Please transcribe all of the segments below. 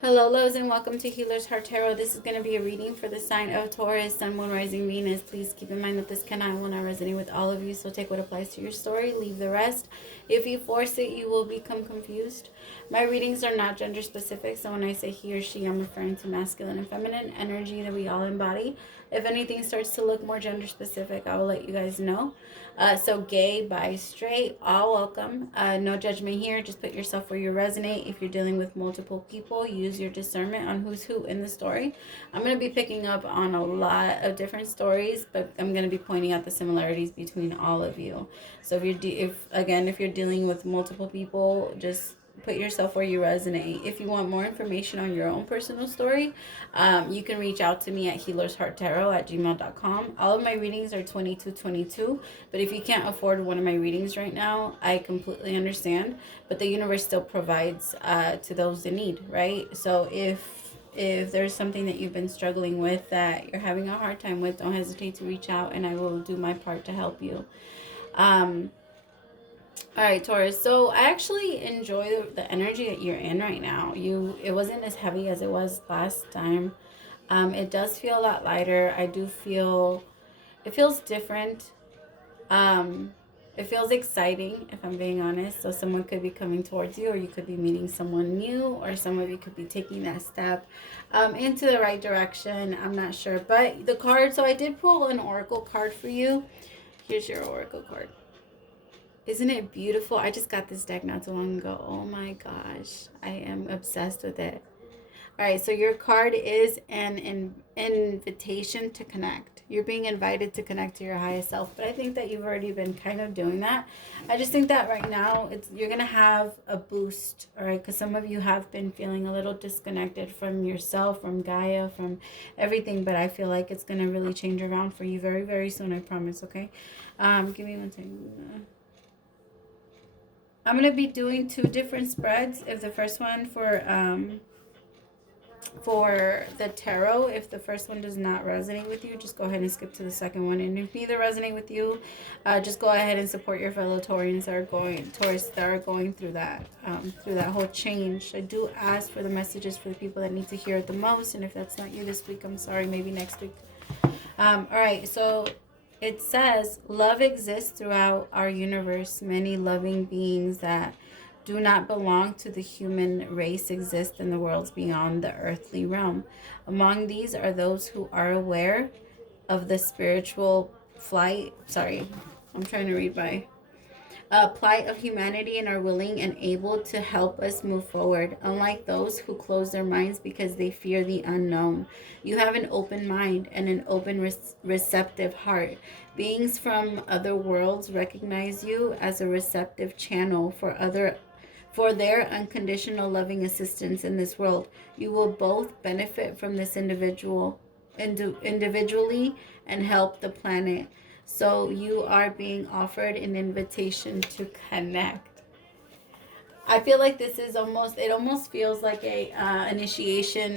Hello, loves, and welcome to Healer's Heart Tarot. This is going to be a reading for the sign of Taurus, Sun, Moon, Rising, Venus. Please keep in mind that this cannot will not resonate with all of you, so take what applies to your story, leave the rest. If you force it, you will become confused. My readings are not gender specific, so when I say he or she, I'm referring to masculine and feminine energy that we all embody. If anything starts to look more gender specific, I will let you guys know. So gay, bi, straight, all welcome. No judgment here. Just put yourself where you resonate. If you're dealing with multiple people, use your discernment on who's who in the story. I'm going to be picking up on a lot of different stories, but I'm going to be pointing out the similarities between all of you. So if you're dealing with multiple people, just put yourself where you resonate. If you want more information on your own personal story, you can reach out to me at HealersHeartTarot@gmail.com. All of my readings are 2222, but if you can't afford one of my readings right now, I completely understand, but the universe still provides to those in need, right? So if there's something that you've been struggling with that you're having a hard time with, don't hesitate to reach out and I will do my part to help you. All right, Taurus. So I actually enjoy the energy that you're in right now. It wasn't as heavy as it was last time. It does feel a lot lighter. It feels different. It feels exciting, if I'm being honest. So someone could be coming towards you, or you could be meeting someone new, or some of you could be taking that step into the right direction. I'm not sure. But the card, so I did pull an oracle card for you. Here's your oracle card. Isn't it beautiful? I just got this deck not too long ago. Oh my gosh. I am obsessed with it. All right, so your card is an invitation to connect. You're being invited to connect to your highest self, but I think that you've already been kind of doing that. I just think that right now you're going to have a boost, all right? Because some of you have been feeling a little disconnected from yourself, from Gaia, from everything, but I feel like it's going to really change around for you very, very soon, I promise, okay? Give me one second. I'm going to be doing two different spreads. If the first one for the tarot, if the first one does not resonate with you, just go ahead and skip to the second one. And if neither resonate with you, just go ahead and support your fellow Taurus that are going through that whole change. I do ask for the messages for the people that need to hear it the most. And if that's not you this week, I'm sorry, maybe next week. All right, so it says, love exists throughout our universe. Many loving beings that do not belong to the human race exist in the worlds beyond the earthly realm. Among these are those who are aware of the spiritual plight of humanity and are willing and able to help us move forward. Unlike those who close their minds because they fear the unknown, you have an open mind and an open, receptive heart. Beings from other worlds recognize you as a receptive channel for their unconditional loving assistance in this world. You will both benefit from this individually and help the planet. So you are being offered an invitation to connect. I feel like this is almost feels like a initiation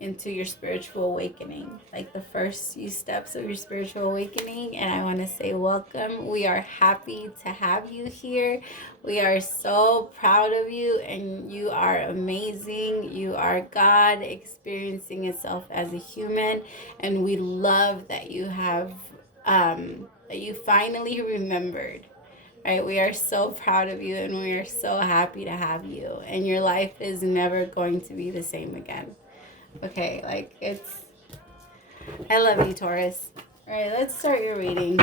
into your spiritual awakening, like the first few steps of your spiritual awakening. And I want to say welcome. We are happy to have you here. We are so proud of you, and you are amazing. You are God experiencing itself as a human, and we love that you have that you finally remembered. Right, we are so proud of you, and we are so happy to have you, and your life is never going to be the same again. Okay, I love you, Taurus. All right, let's start your reading.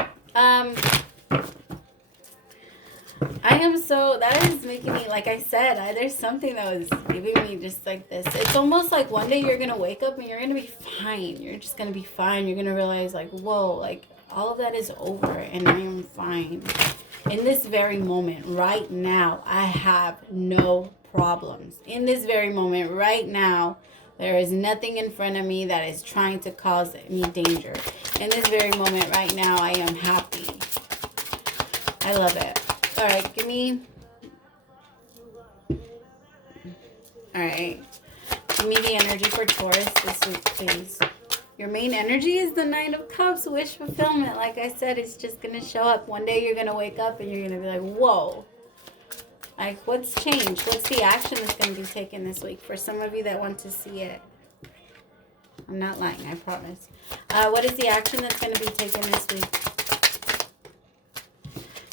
That is making me, like I said, there's something that was giving me just like this. It's almost like one day you're going to wake up and you're going to be fine. You're just going to be fine. You're going to realize like, whoa, like all of that is over and I am fine. In this very moment, right now, I have no problems. In this very moment, right now, there is nothing in front of me that is trying to cause me danger. In this very moment, right now, I am happy. I love it. All right, give me the energy for Taurus this week, please. Your main energy is the Nine of Cups, wish fulfillment. Like I said, it's just going to show up. One day you're going to wake up and you're going to be like, whoa, Like, what's changed? What's the action that's going to be taken this week? For some of you that want to see it. I'm not lying, I promise. What is the action that's going to be taken this week?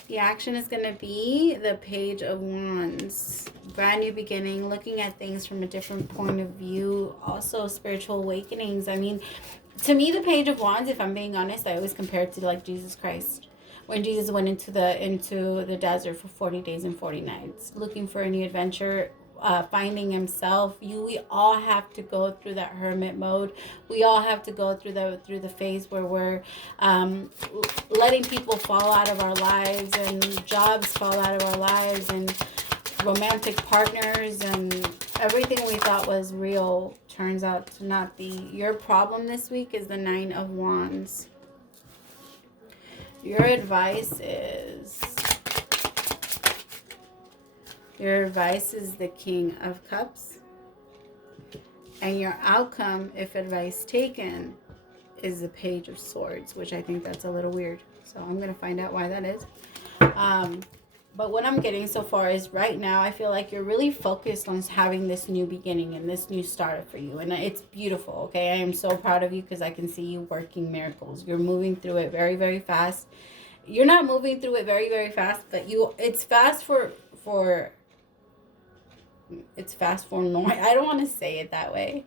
The action is going to be the Page of Wands. Brand new beginning, looking at things from a different point of view. Also, spiritual awakenings. I mean, to me, the Page of Wands, if I'm being honest, I always compare it to like Jesus Christ. When Jesus went into the desert for 40 days and 40 nights, looking for a new adventure, finding himself. We all have to go through that hermit mode. We all have to go through the phase where we're letting people fall out of our lives, and jobs fall out of our lives, and romantic partners, and everything we thought was real turns out to not be. Your problem this week is the 9 of Wands. Your advice is the King of Cups. And your outcome, if advice taken, is the Page of Swords, which I think that's a little weird. So I'm going to find out why that is. But what I'm getting so far is right now, I feel like you're really focused on having this new beginning and this new start for you. And it's beautiful, okay? I am so proud of you because I can see you working miracles. You're moving through it very, very fast. You're not moving through it very, very fast, but it's fast for noise. I don't want to say it that way.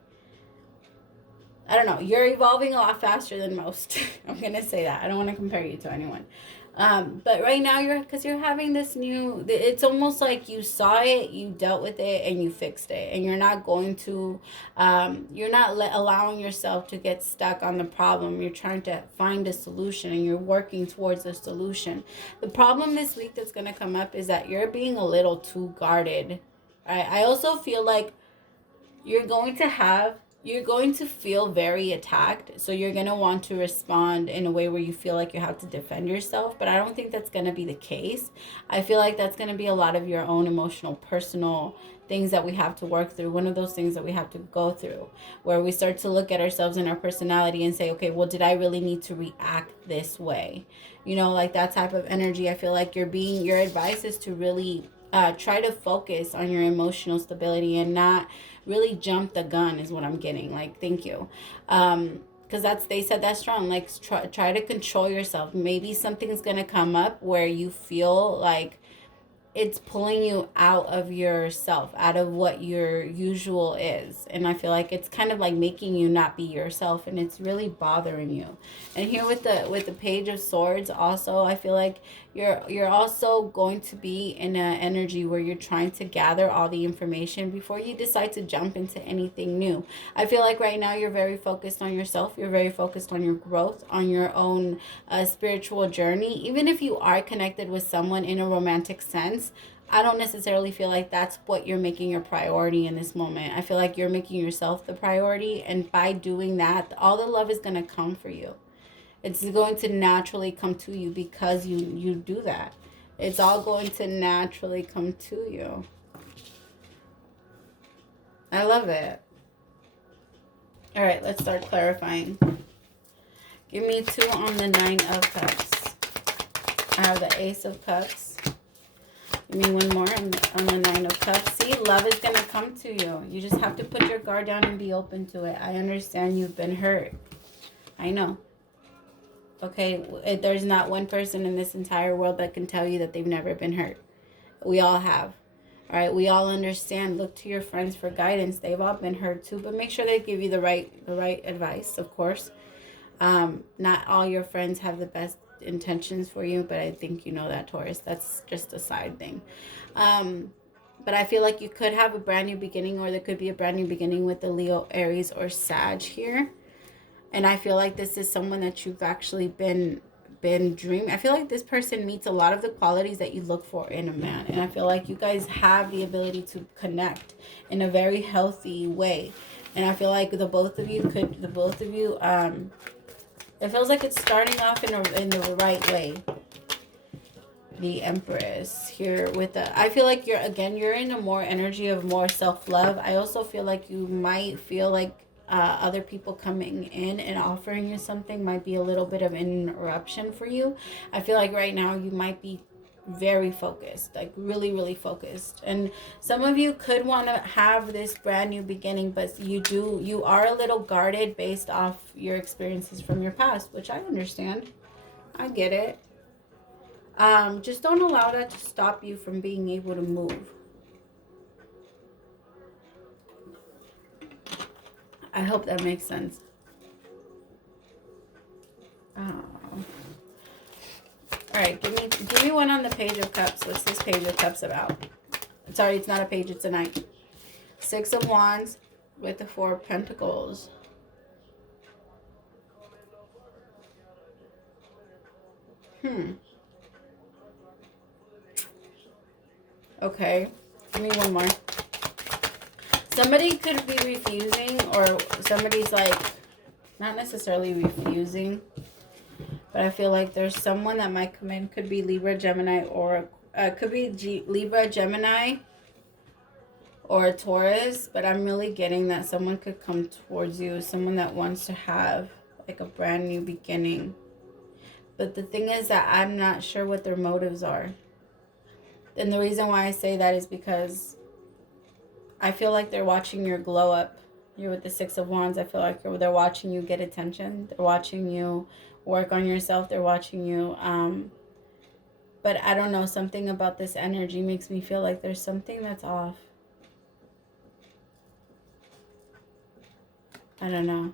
I don't know. You're evolving a lot faster than most. I'm going to say that. I don't want to compare you to anyone. But right now because you're having this new, it's almost like you saw it, you dealt with it, and you fixed it. And you're not going to, you're not allowing yourself to get stuck on the problem. You're trying to find a solution, and you're working towards a solution. The problem this week that's going to come up is that you're being a little too guarded. I also feel like you're going to feel very attacked. So you're going to want to respond in a way where you feel like you have to defend yourself. But I don't think that's going to be the case. I feel like that's going to be a lot of your own emotional, personal things that we have to work through. One of those things that we have to go through, where we start to look at ourselves and our personality and say, okay, well, did I really need to react this way? You know, like that type of energy. I feel like your advice is to really try to focus on your emotional stability and not really jump the gun is what I'm getting. Like, thank you. Because they said that's strong. Like, try to control yourself. Maybe something's going to come up where you feel like it's pulling you out of yourself, out of what your usual is. And I feel like it's kind of like making you not be yourself, and it's really bothering you. And here with the Page of Swords also, I feel like you're also going to be in an energy where you're trying to gather all the information before you decide to jump into anything new. I feel like right now you're very focused on yourself. You're very focused on your growth, on your own spiritual journey. Even if you are connected with someone in a romantic sense, I don't necessarily feel like that's what you're making your priority in this moment. I feel like you're making yourself the priority, and by doing that, all the love is going to come for you. It's going to naturally come to you because you do that. It's all going to naturally come to you. I love it. All right, let's start clarifying. Give me 2 on the 9 of Cups. I have the Ace of Cups. Give me 1 more on the 9 of Cups. See, love is going to come to you. You just have to put your guard down and be open to it. I understand you've been hurt. I know. Okay, there's not one person in this entire world that can tell you that they've never been hurt. We all have. All right, we all understand. Look to your friends for guidance. They've all been hurt too, but make sure they give you the right advice, of course. Not all your friends have the best intentions for you, but I think you know that, Taurus. That's just a side thing. But I feel like you could have a brand new beginning, or there could be a brand new beginning with the Leo, Aries, or Sag here. And I feel like this is someone that you've actually been dreaming. I feel like this person meets a lot of the qualities that you look for in a man. And I feel like you guys have the ability to connect in a very healthy way. And I feel like the both of you, it feels like it's starting off in the right way. The Empress here with I feel like you're in a more energy of more self-love. I also feel like you might feel like other people coming in and offering you something might be a little bit of an interruption for you. I feel like right now you might be very focused, like really, really focused. And some of you could want to have this brand new beginning, but you are a little guarded based off your experiences from your past, which I understand. I get it. Just don't allow that to stop you from being able to move. I hope that makes sense. All right, give me one on the Page of Cups. What's this Page of Cups about? Sorry, it's not a page, it's a knight. 6 of Wands with the 4 of Pentacles. Okay, give me one more. Somebody could be refusing, or somebody's like, not necessarily refusing, but I feel like there's someone that might come in. Could be Libra, Gemini, or could be Libra, Gemini, or a Taurus. But I'm really getting that someone could come towards you. Someone that wants to have like a brand new beginning. But the thing is that I'm not sure what their motives are. And the reason why I say that is because I feel like they're watching your glow up. You're with the 6 of Wands. I feel like they're watching you get attention. They're watching you work on yourself. They're watching you. But I don't know. Something about this energy makes me feel like there's something that's off. I don't know.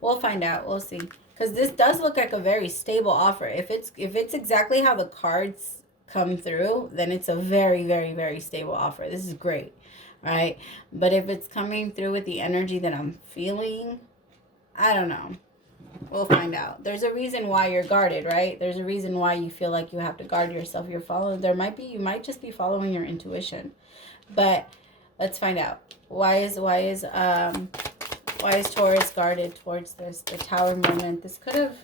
We'll find out. We'll see. Because this does look like a very stable offer. If it's exactly how the cards come through, then it's a very, very, very stable offer. This is great. Right? But if it's coming through with the energy that I'm feeling, I don't know. We'll find out. There's a reason why you're guarded, right? There's a reason why you feel like you have to guard yourself. You might just be following your intuition. But let's find out. Why is Taurus guarded towards this? The Tower moment. This could have...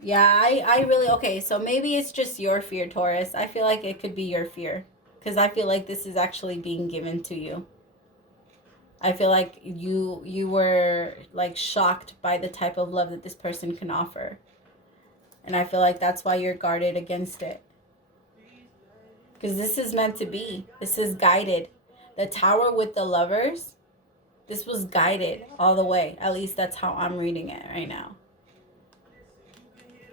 Yeah, I really... Okay, so maybe it's just your fear, Taurus. I feel like it could be your fear. Because I feel like this is actually being given to you. I feel like you were like shocked by the type of love that this person can offer. And I feel like that's why you're guarded against it. Because this is meant to be. This is guided. The Tower with the Lovers, this was guided all the way. At least that's how I'm reading it right now.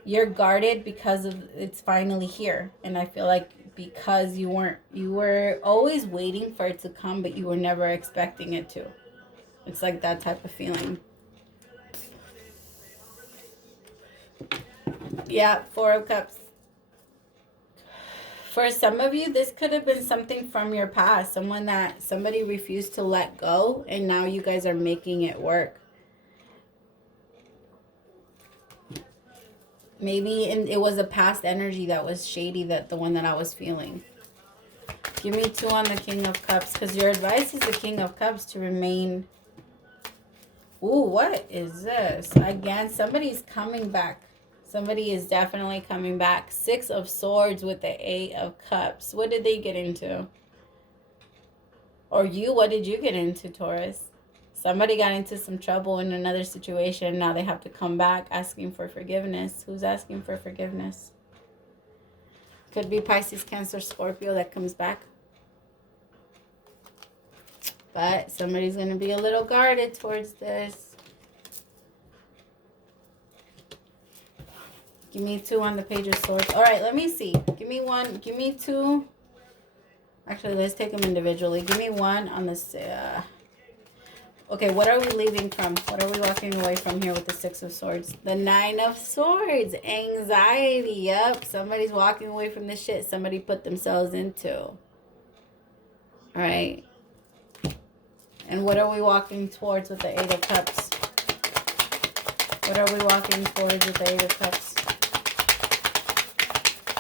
You're guarded because of it's finally here. And I feel like because you were always waiting for it to come, but you were never expecting it to. It's like that type of feeling. Yeah, 4 of Cups. For some of you, this could have been something from your past. Somebody refused to let go, and now you guys are making it work. Maybe it was a past energy that was shady, the one that I was feeling. Give me 2 on the King of Cups, because your advice is the King of Cups to remain... Ooh, what is this? Again, somebody's coming back. Somebody is definitely coming back. 6 of Swords with the 8 of Cups. What did they get into? Or what did you get into, Taurus? Somebody got into some trouble in another situation. Now they have to come back asking for forgiveness. Who's asking for forgiveness? Could be Pisces, Cancer, Scorpio that comes back. But somebody's going to be a little guarded towards this. Give me 2 on the Page of Swords. All right, let me see. Give me 1. Give me 2. Actually, let's take them individually. Give me 1 on this... Okay, what are we leaving from? What are we walking away from here with the 6 of Swords? The 9 of Swords. Anxiety. Yep. Somebody's walking away from the shit somebody put themselves into. All right. And what are we walking towards with the 8 of Cups? What are we walking towards with the 8 of Cups?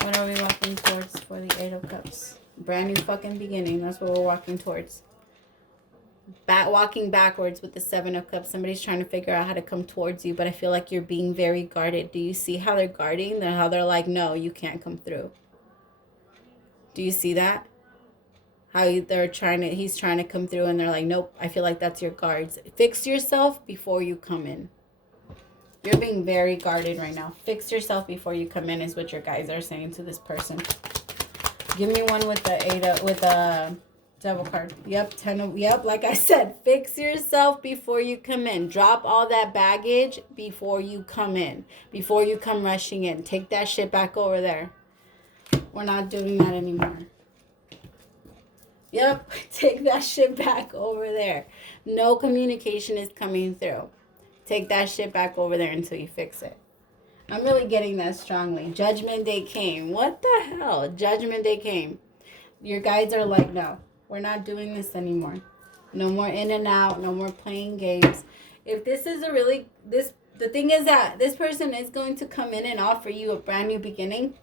What are we walking towards for the 8 of Cups? Brand new fucking beginning. That's what we're walking towards. Walking backwards with the 7 of Cups. Somebody's trying to figure out how to come towards you, but I feel like you're being very guarded. Do you see how they're guarding? How they're like, no, you can't come through. Do you see that? How he's trying to come through and they're like, nope, I feel like that's your guards. Fix yourself before you come in. You're being very guarded right now. Fix yourself before you come in is what your guys are saying to this person. Give me one with the devil card. Yep, yep, like I said, fix yourself before you come in. Drop all that baggage before you come in. Before you come rushing in. Take that shit back over there. We're not doing that anymore. Yep, take that shit back over there. No communication is coming through. Take that shit back over there until you fix it. I'm really getting that strongly. Judgment Day came. What the hell? Judgment Day came. Your guides are like, no, we're not doing this anymore. No more in and out. No more playing games. If this is the thing is that this person is going to come in and offer you a brand new beginning.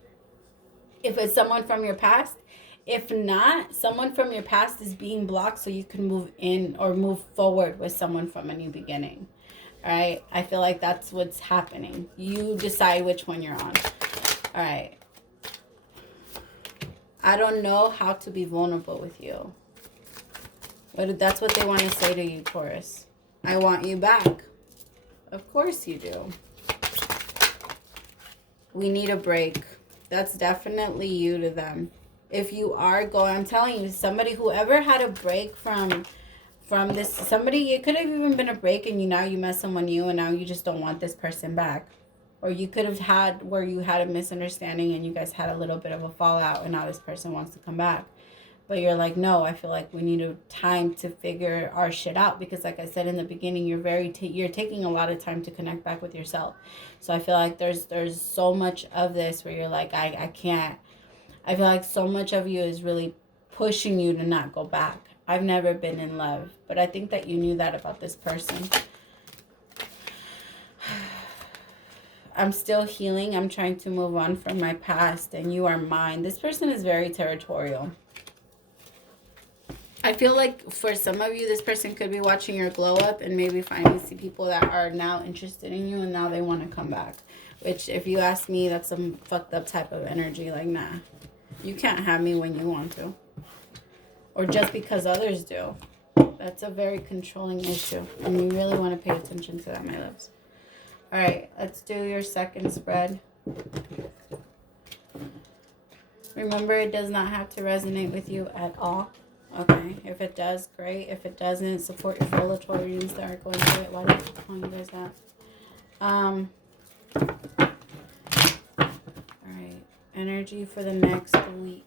If it's someone from your past. If not, someone from your past is being blocked so you can move in or move forward with someone from a new beginning. All right, I feel like that's what's happening. You decide which one you're on. All right. I don't know how to be vulnerable with you. But that's what they want to say to you, Taurus. I want you back. Of course you do. We need a break. That's definitely you to them. If you are going, I'm telling you, somebody, whoever had a break from this, somebody, it could have even been a break and now you met someone new and now you just don't want this person back. Or you could have had where you had a misunderstanding and you guys had a little bit of a fallout and now this person wants to come back. But you're like, no, I feel like we need a time to figure our shit out. Because like I said in the beginning, you're taking a lot of time to connect back with yourself. So I feel like there's so much of this where you're like, I can't. I feel like so much of you is really pushing you to not go back. I've never been in love, but I think that you knew that about this person. I'm still healing. I'm trying to move on from my past, and you are mine. This person is very territorial. I feel like for some of you, this person could be watching your glow up and maybe finally see people that are now interested in you and now they want to come back. Which, if you ask me, that's some fucked up type of energy. Like, nah. You can't have me when you want to. Or just because others do. That's a very controlling issue. And you really want to pay attention to that, my loves. Alright, let's do your second spread. Remember, it does not have to resonate with you at all. Okay, if it does, great. If it doesn't, support your fellow Taurians that are going through it. Why don't you tell you guys that? Alright, energy for the next week.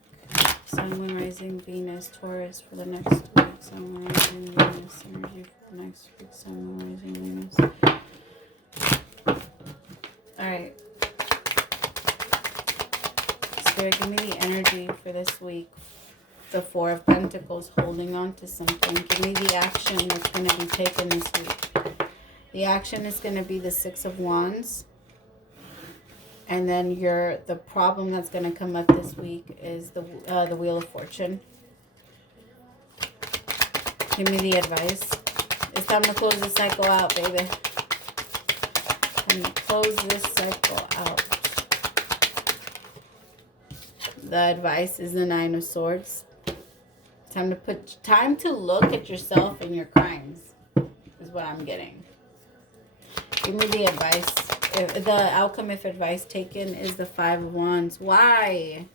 Sun, Moon, Rising, Venus, Taurus for the next week. Sun, Moon, Rising, Venus. Energy for the next week. Sun, Moon, Rising, Venus. Alright. Spirit, give me the energy for this week. The Four of Pentacles, holding on to something. Give me the action that's going to be taken this week. The action is going to be the Six of Wands. And then the problem that's going to come up this week is the Wheel of Fortune. Give me the advice. It's time to close this cycle out, baby. Time to close this cycle out. The advice is the Nine of Swords. Time to look at yourself and your crimes is what I'm getting. Give me the advice. The outcome, if advice taken, is the Five of Wands. Why?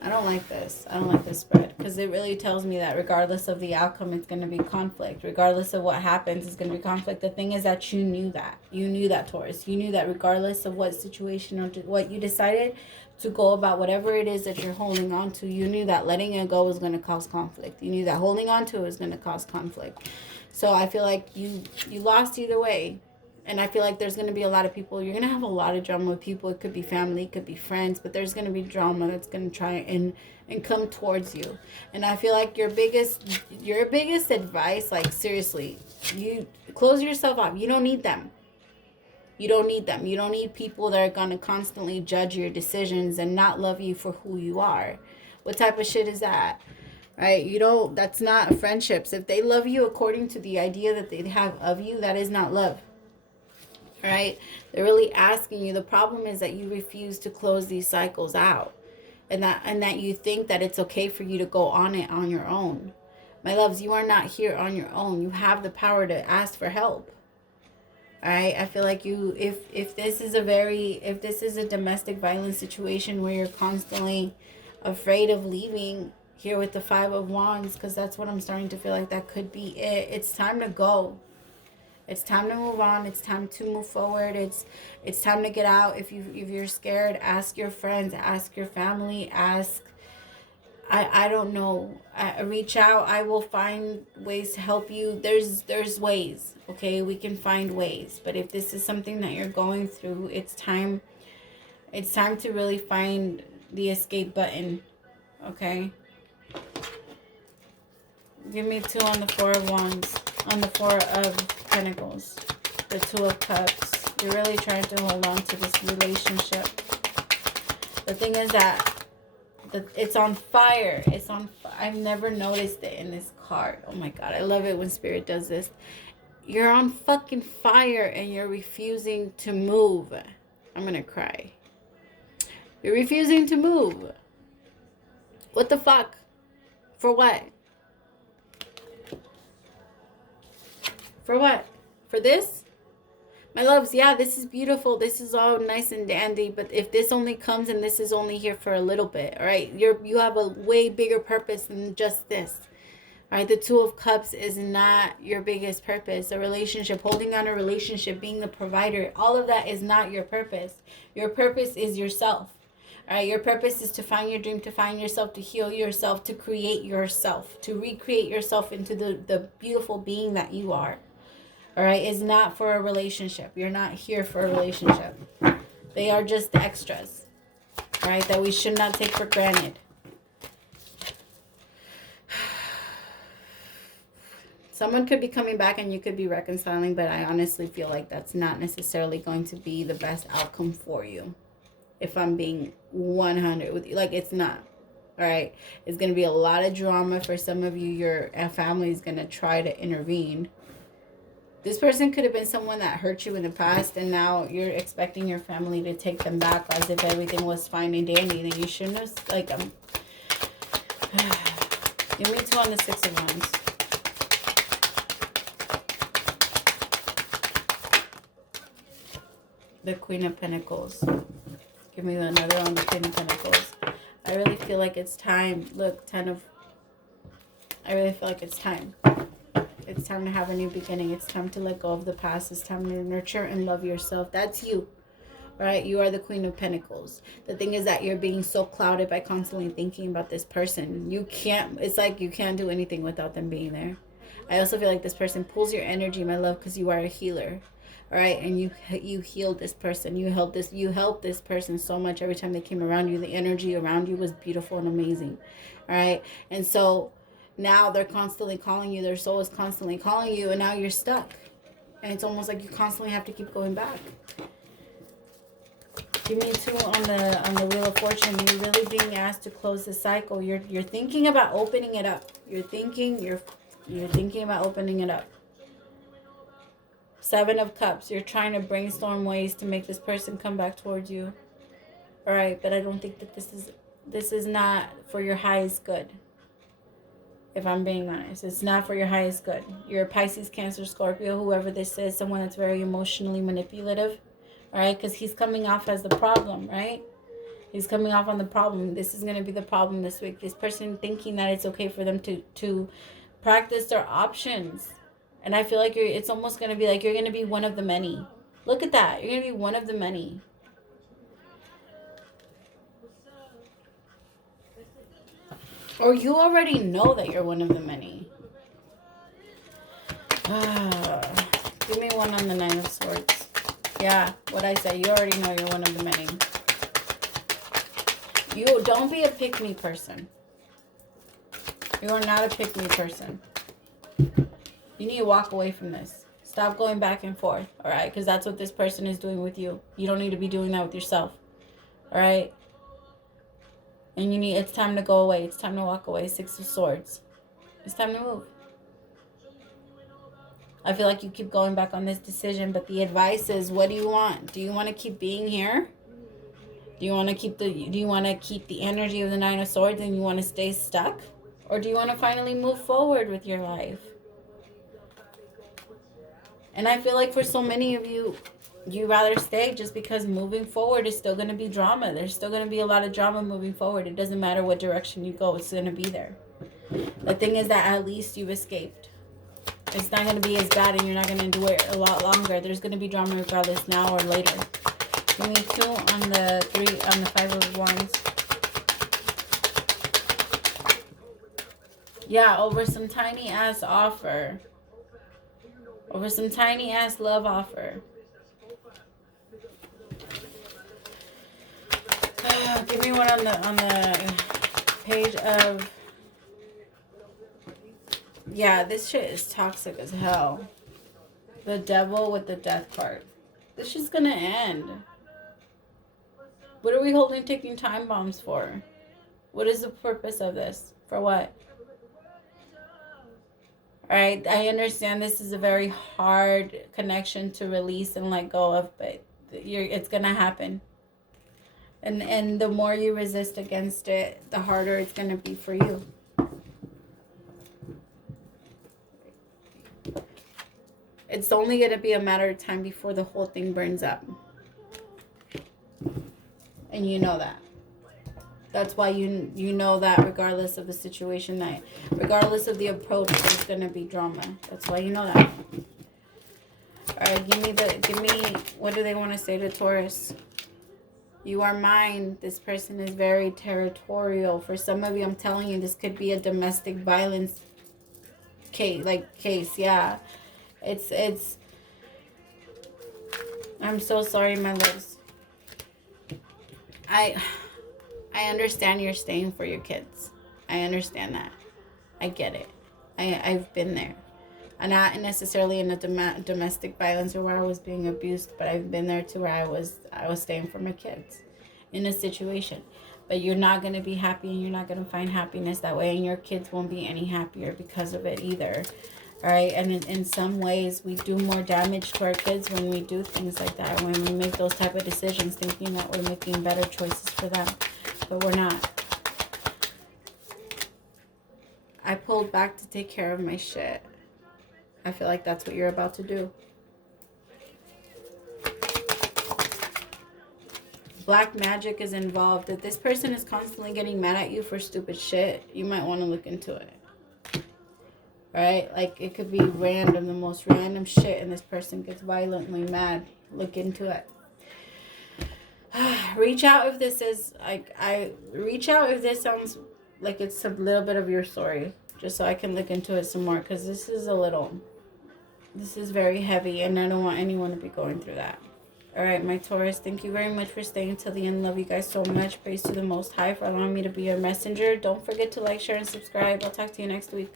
I don't like this. I don't like this spread because it really tells me that regardless of the outcome, it's going to be conflict. Regardless of what happens, it's going to be conflict. The thing is that you knew that. You knew that, Taurus. You knew that regardless of what situation or what you decided to go about, whatever it is that you're holding on to, you knew that letting it go was going to cause conflict. You knew that holding on to it was going to cause conflict. So I feel like you lost either way. And I feel like there's going to be a lot of people. You're going to have a lot of drama with people. It could be family. It could be friends. But there's going to be drama that's going to try and come towards you. And I feel like your biggest advice, like seriously, you close yourself off. You don't need them. You don't need them. You don't need people that are going to constantly judge your decisions and not love you for who you are. What type of shit is that? Right? That's not friendships. If they love you according to the idea that they have of you, that is not love. Right? They're really asking you. The problem is that you refuse to close these cycles out. And that you think that it's okay for you to go on it on your own. My loves, you are not here on your own. You have the power to ask for help. All right, I feel like if this is a domestic violence situation where you're constantly afraid of leaving here with the 5 of Wands, because that's what I'm starting to feel like that could be it. It's time to go. It's time to move on. It's time to move forward. It's time to get out. If you're scared, ask your friends, ask your family, ask. I don't know. Reach out. I will find ways to help you. There's ways. Okay, we can find ways. But if this is something that you're going through, it's time. It's time to really find the escape button. Okay. Give me 2 on the 4 of Wands. On the 4 of Pentacles. The 2 of Cups. You're really trying to hold on to this relationship. The thing is that it's on fire. It's on. I've never noticed it in this card. Oh my God, I love it when Spirit does this. You're on fucking fire and you're refusing to move. I'm gonna cry. You're refusing to move. What the fuck? For what? For what? For this? My loves, yeah, this is beautiful. This is all nice and dandy. But if this only comes and this is only here for a little bit, all right? You have a way bigger purpose than just this. All right? The 2 of Cups is not your biggest purpose. A relationship, holding on a relationship, being the provider, all of that is not your purpose. Your purpose is yourself. All right? Your purpose is to find your dream, to find yourself, to heal yourself, to create yourself, to recreate yourself into the beautiful being that you are. All right, is not for a relationship. You're not here for a relationship. They are just extras, all right, that we should not take for granted. Someone could be coming back and you could be reconciling, but I honestly feel like that's not necessarily going to be the best outcome for you. If I'm being 100 with you, like, it's not. All right, it's going to be a lot of drama for some of you. Your family is going to try to intervene. This person could have been someone that hurt you in the past, and now you're expecting your family to take them back as if everything was fine and dandy. Then you shouldn't have, like, give me 2 on the 6 of Wands. The Queen of Pentacles. Give me another on the Queen of Pentacles. I really feel like it's time. Look, I really feel like it's time. It's time to have a new beginning. It's time to let go of the past. It's time to nurture and love yourself. That's you, right? You are the Queen of Pentacles. The thing is that you're being so clouded by constantly thinking about this person. It's like you can't do anything without them being there. I also feel like this person pulls your energy, my love, because you are a healer, all right? And you healed this person. You helped this person so much. Every time they came around you, the energy around you was beautiful and amazing, all right? And so now they're constantly calling you. Their soul is constantly calling you, and now you're stuck. And it's almost like you constantly have to keep going back. Give me 2 on the Wheel of Fortune. You're really being asked to close the cycle. You're thinking about opening it up. You're thinking about opening it up. 7 of Cups. You're trying to brainstorm ways to make this person come back towards you. All right, but I don't think that this is not for your highest good. If I'm being honest, it's not for your highest good. You're a Pisces, Cancer, Scorpio, whoever this is, someone that's very emotionally manipulative, all right? Because he's coming off as the problem, right? He's coming off on the problem. This is going to be the problem this week. This person thinking that it's okay for them to practice their options. And I feel like it's almost going to be like you're going to be one of the many. Look at that. You're going to be one of the many. Or you already know that you're one of the many. Give me 1 on the 9 of Swords. Yeah, what I said. You already know you're one of the many. You don't be a pick-me person. You are not a pick-me person. You need to walk away from this. Stop going back and forth, all right? Because that's what this person is doing with you. You don't need to be doing that with yourself, all right? And it's time to go away. It's time to walk away. 6 of Swords. It's time to move. I feel like you keep going back on this decision, but the advice is, what do you want? Do you want to keep being here? Do you want to keep the energy of the 9 of Swords and you want to stay stuck? Or do you want to finally move forward with your life? And I feel like for so many of you, you rather stay just because moving forward is still going to be drama. There's still going to be a lot of drama moving forward. It doesn't matter what direction you go. It's going to be there. The thing is that at least you escaped. It's not going to be as bad and you're not going to endure it a lot longer. There's going to be drama regardless now or later. Give me 2 on the 5 of Wands. Yeah, over some tiny ass offer. Over some tiny ass love offer. Give me one on the page of... Yeah, this shit is toxic as hell. The devil with the death card. This shit's gonna end. What are we holding ticking time bombs for? What is the purpose of this? For what? Alright, I understand this is a very hard connection to release and let go of, but it's gonna happen. And the more you resist against it, the harder it's gonna be for you. It's only gonna be a matter of time before the whole thing burns up. And you know that. That's why you know that regardless of the situation, that regardless of the approach, there's gonna be drama. That's why you know that. Alright, give me what do they want to say to Taurus? You are mine. This person is very territorial. For some of you, I'm telling you, this could be a domestic violence case, yeah. It's I'm so sorry, my loves. I understand you're staying for your kids. I understand that. I get it. I've been there. I'm not necessarily in a domestic violence or where I was being abused, but I've been there to where I was staying for my kids in a situation. But you're not going to be happy and you're not going to find happiness that way, and your kids won't be any happier because of it either. All right, and in some ways, we do more damage to our kids when we do things like that, when we make those type of decisions thinking that we're making better choices for them, but we're not. I pulled back to take care of my shit. I feel like that's what you're about to do. Black magic is involved. If this person is constantly getting mad at you for stupid shit, you might want to look into it. Right? Like, it could be random, the most random shit, and this person gets violently mad. Look into it. Reach out if this is, reach out if this sounds like it's a little bit of your story, just so I can look into it some more, because this is very heavy, and I don't want anyone to be going through that. All right, my Taurus, thank you very much for staying till the end. Love you guys so much. Praise to the Most High for allowing me to be your messenger. Don't forget to like, share, and subscribe. I'll talk to you next week.